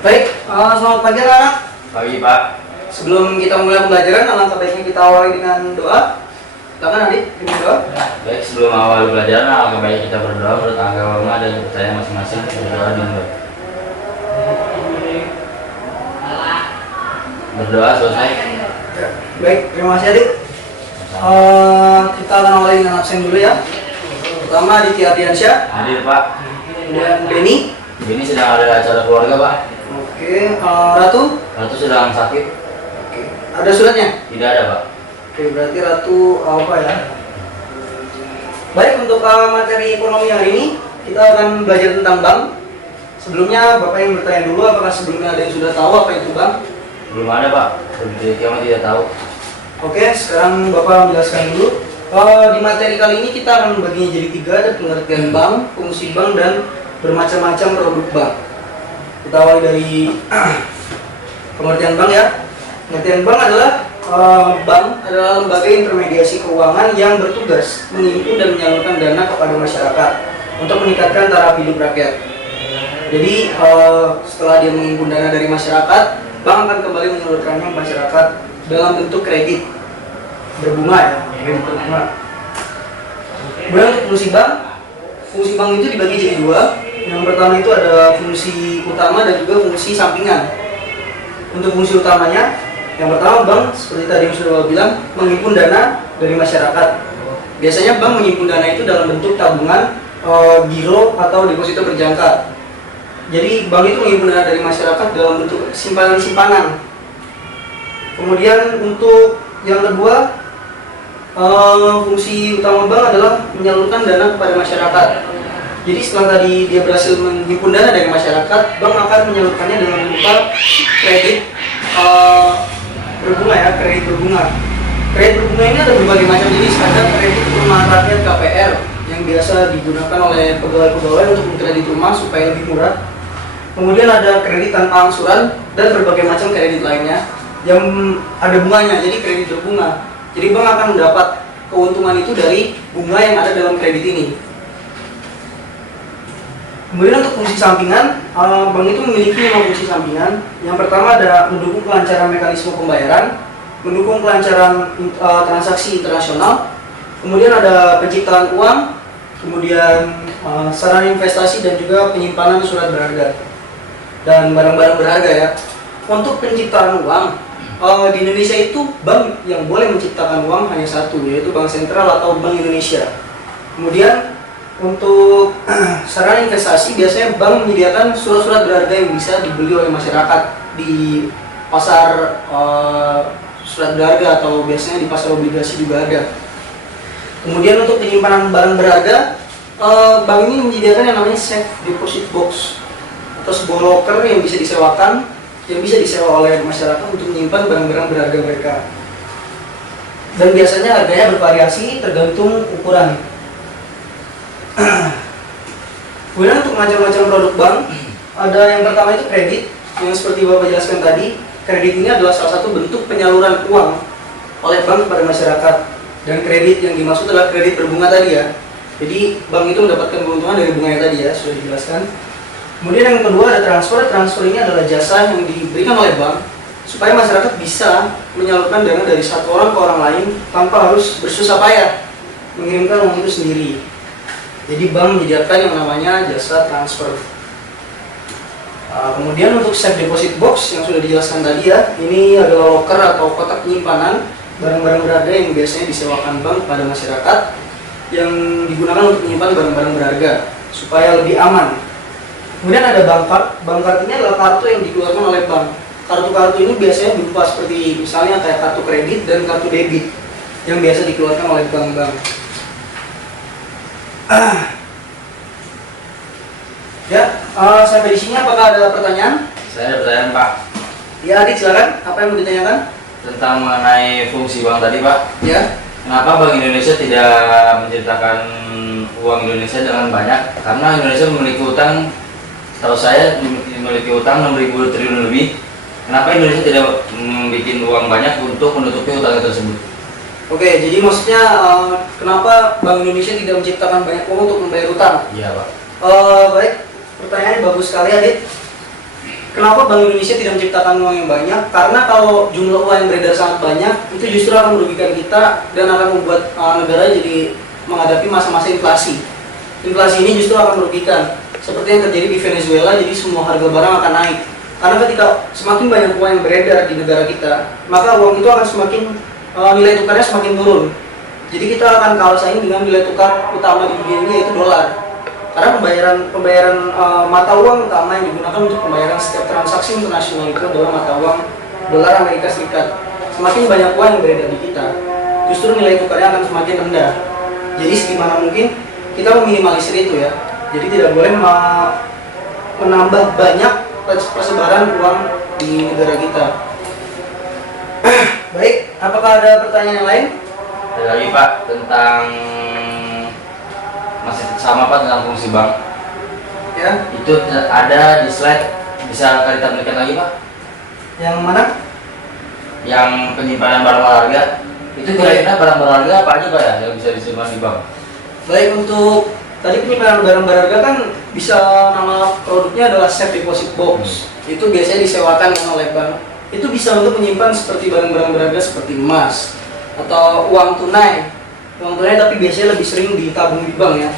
Baik, selamat pagi anak-anak. Pagi Pak. Sebelum kita mulai pembelajaran, alangkah baiknya kita awali dengan doa. Silakan adik, ini doa. Baik, sebelum awal pelajaran, alangkah baiknya kita berdoa menurut agama dan kepercayaan masing-masing. Berdoa dengan baik. Berdoa selesai. Ya, baik, terima kasih adik. Kita akan awali dengan absen dulu ya. Pertama Aditya Ardiansyah, Hadir Pak. kemudian Benny. Ini sedang ada acara keluarga Pak. Oke, Ratu. Ratu sedang sakit. Oke, ada suratnya? Tidak ada Pak. Oke, berarti Ratu apa ya? Baik, untuk materi ekonomi hari ini kita akan belajar tentang bank. Sebelumnya Bapak yang bertanya dulu, apakah sebelumnya ada yang sudah tahu apa itu bank? Belum ada Pak. Sebelum kami tidak tahu. Oke, sekarang Bapak menjelaskan dulu. Di materi kali ini kita akan membaginya jadi tiga, ada pengertian bank, fungsi bank, dan bermacam-macam produk bank. Kita awali dari pengertian bank ya. Pengertian bank adalah bank adalah lembaga intermediasi keuangan yang bertugas menghimpun dan menyalurkan dana kepada masyarakat untuk meningkatkan taraf hidup rakyat. Jadi setelah dia menghimpun dana dari masyarakat, bank akan kembali menyalurkannya ke masyarakat dalam bentuk kredit berbunga ya, kredit berbunga. Kemudian untuk fungsi bank itu dibagi jadi dua. Yang pertama itu ada fungsi utama dan juga fungsi sampingan. Untuk fungsi utamanya, yang pertama bank seperti tadi yang sudah Bapak bilang menghimpun dana dari masyarakat. Biasanya bank menghimpun dana itu dalam bentuk tabungan, giro atau deposito berjangka. Jadi bank itu menghimpun dana dari masyarakat dalam bentuk simpanan-simpanan. Kemudian untuk yang kedua, fungsi utama bank adalah menyalurkan dana kepada masyarakat. Jadi setelah tadi dia berhasil menghimpun dana dari masyarakat, bank akan menyalurkannya dengan berupa kredit berbunga ya, kredit berbunga. Kredit berbunga ini ada berbagai macam jenis. Ada kredit perumahan rakyat KPR yang biasa digunakan oleh pegawai-pegawai untuk mengkredit rumah supaya lebih murah. Kemudian ada kredit tanpa angsuran dan berbagai macam kredit lainnya yang ada bunganya, jadi kredit berbunga. Jadi bank akan mendapat keuntungan itu dari bunga yang ada dalam kredit ini. Kemudian untuk fungsi sampingan, bank itu memiliki 5 fungsi sampingan. Yang pertama ada mendukung kelancaran mekanisme pembayaran, mendukung kelancaran transaksi internasional, kemudian ada penciptaan uang, kemudian sarana investasi dan juga penyimpanan surat berharga dan barang-barang berharga ya. Untuk penciptaan uang, di Indonesia itu bank yang boleh menciptakan uang hanya satu, yaitu Bank Sentral atau Bank Indonesia. Kemudian untuk sarana investasi, biasanya bank menyediakan surat-surat berharga yang bisa dibeli oleh masyarakat di pasar surat berharga atau biasanya di pasar obligasi juga ada. Kemudian untuk penyimpanan barang berharga, bank ini menyediakan yang namanya safe deposit box atau sebuah loker yang bisa disewakan, yang bisa disewa oleh masyarakat untuk menyimpan barang-barang berharga mereka. Dan biasanya harganya bervariasi tergantung ukuran. Kemudian untuk macam-macam produk bank, ada yang pertama itu kredit, yang seperti Bapak jelaskan tadi. Kredit ini adalah salah satu bentuk penyaluran uang oleh bank kepada masyarakat. Dan kredit yang dimaksud adalah kredit berbunga tadi ya. Jadi bank itu mendapatkan keuntungan dari bunganya tadi ya, sudah dijelaskan. Kemudian yang kedua ada transfer. Transfer ini adalah jasa yang diberikan oleh bank supaya masyarakat bisa menyalurkan dana dari satu orang ke orang lain tanpa harus bersusah payah mengirimkan uang itu sendiri. Jadi bank menyediakan yang namanya jasa transfer. Kemudian untuk safe deposit box yang sudah dijelaskan tadi ya, ini adalah loker atau kotak penyimpanan barang-barang berharga yang biasanya disewakan bank pada masyarakat yang digunakan untuk menyimpan barang-barang berharga supaya lebih aman. Kemudian ada bank card. Bank card ini adalah kartu yang dikeluarkan oleh bank. Kartu-kartu ini biasanya berupa seperti misalnya kayak kartu kredit dan kartu debit yang biasa dikeluarkan oleh bank-bank. Ya, sampai di sini apakah ada pertanyaan? Saya ada pertanyaan Pak. Ya Adik, silakan. Apa yang mau ditanyakan? Tentang mengenai fungsi bank tadi Pak. Ya. Kenapa Bank Indonesia tidak menciptakan uang Indonesia dengan banyak? Karena Indonesia memiliki utang, setahu saya memiliki utang 6.000 triliun lebih. Kenapa Indonesia tidak membuat uang banyak untuk menutupi utang tersebut? Oke, jadi maksudnya kenapa Bank Indonesia tidak menciptakan banyak uang untuk membayar utang? Iya Pak. Baik, pertanyaannya bagus sekali Adit. Kenapa Bank Indonesia tidak menciptakan uang yang banyak? Karena kalau jumlah uang yang beredar sangat banyak, itu justru akan merugikan kita dan akan membuat negara jadi menghadapi masa-masa inflasi. Inflasi ini justru akan merugikan, seperti yang terjadi di Venezuela, jadi semua harga barang akan naik. Karena ketika semakin banyak uang yang beredar di negara kita, maka uang itu akan semakin, nilai tukarnya semakin turun. Jadi kita akan kalah saing dengan nilai tukar utama di dunia ini, yaitu dolar. Karena pembayaran mata uang utama yang digunakan untuk pembayaran setiap transaksi internasional itu adalah mata uang dolar Amerika Serikat. Semakin banyak uang yang beredar di kita, justru nilai tukarnya akan semakin rendah. Jadi segimana mungkin kita meminimalisir itu ya. Jadi tidak boleh menambah banyak persebaran uang di negara kita. Baik, apakah ada pertanyaan yang lain? Ada lagi Pak tentang masih sama Pak tentang fungsi bank. Ya, Itu ada di slide, bisa kita tampilkan lagi Pak? yang mana? Yang penyimpanan barang berharga. Itu kira-kira barang berharga apa aja Pak ya yang bisa disimpan di bank? Baik, untuk tadi penyimpanan barang berharga kan bisa, nama produknya adalah safe deposit box. Itu biasanya disewakan kan oleh bank. Itu bisa untuk menyimpan seperti barang-barang berharga seperti emas atau uang tunai. Uang tunai tapi biasanya lebih sering ditabung di bank ya.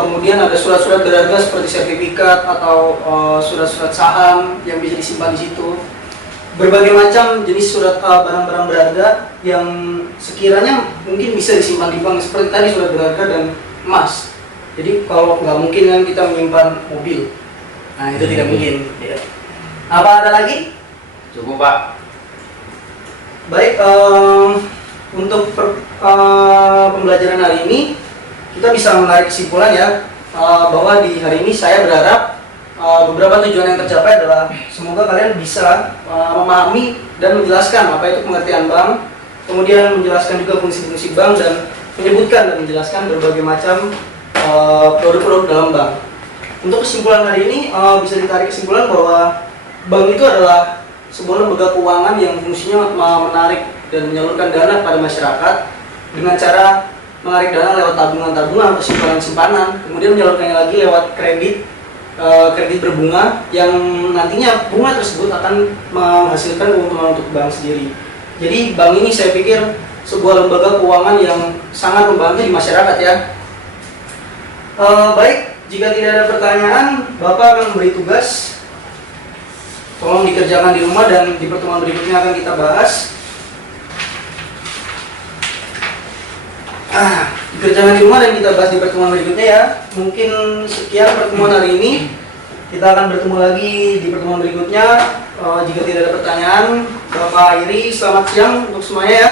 Kemudian ada surat-surat berharga seperti sertifikat atau surat-surat saham yang bisa disimpan di situ. Berbagai macam jenis surat barang-barang berharga yang sekiranya mungkin bisa disimpan di bank, seperti tadi surat berharga dan emas. Jadi kalau nggak mungkin kan kita menyimpan mobil, nah itu tidak mungkin. Ya. Apa ada lagi? Cukup Pak. Baik, untuk pembelajaran hari ini kita bisa menarik kesimpulan ya, bahwa di hari ini saya berharap beberapa tujuan yang tercapai adalah semoga kalian bisa memahami dan menjelaskan apa itu pengertian bank, kemudian menjelaskan juga fungsi-fungsi bank dan menyebutkan dan menjelaskan berbagai macam produk-produk dalam bank. Untuk kesimpulan hari ini bisa ditarik kesimpulan bahwa bank itu adalah sebuah lembaga keuangan yang fungsinya menarik dan menyalurkan dana pada masyarakat dengan cara menarik dana lewat tabungan-tabungan atau simpanan-simpanan, kemudian menyalurkannya lagi lewat kredit berbunga yang nantinya bunga tersebut akan menghasilkan keuntungan untuk bank sendiri. Jadi bank ini saya pikir sebuah lembaga keuangan yang sangat membantu di masyarakat ya. Baik, jika tidak ada pertanyaan, Bapak akan memberi tugas. Tolong dikerjakan di rumah dan di pertemuan berikutnya akan kita bahas. Dikerjakan di rumah dan kita bahas di pertemuan berikutnya ya. Mungkin sekian pertemuan hari ini. Kita akan bertemu lagi di pertemuan berikutnya. Jika tidak ada pertanyaan, Bapak akhiri. Selamat siang untuk semuanya ya.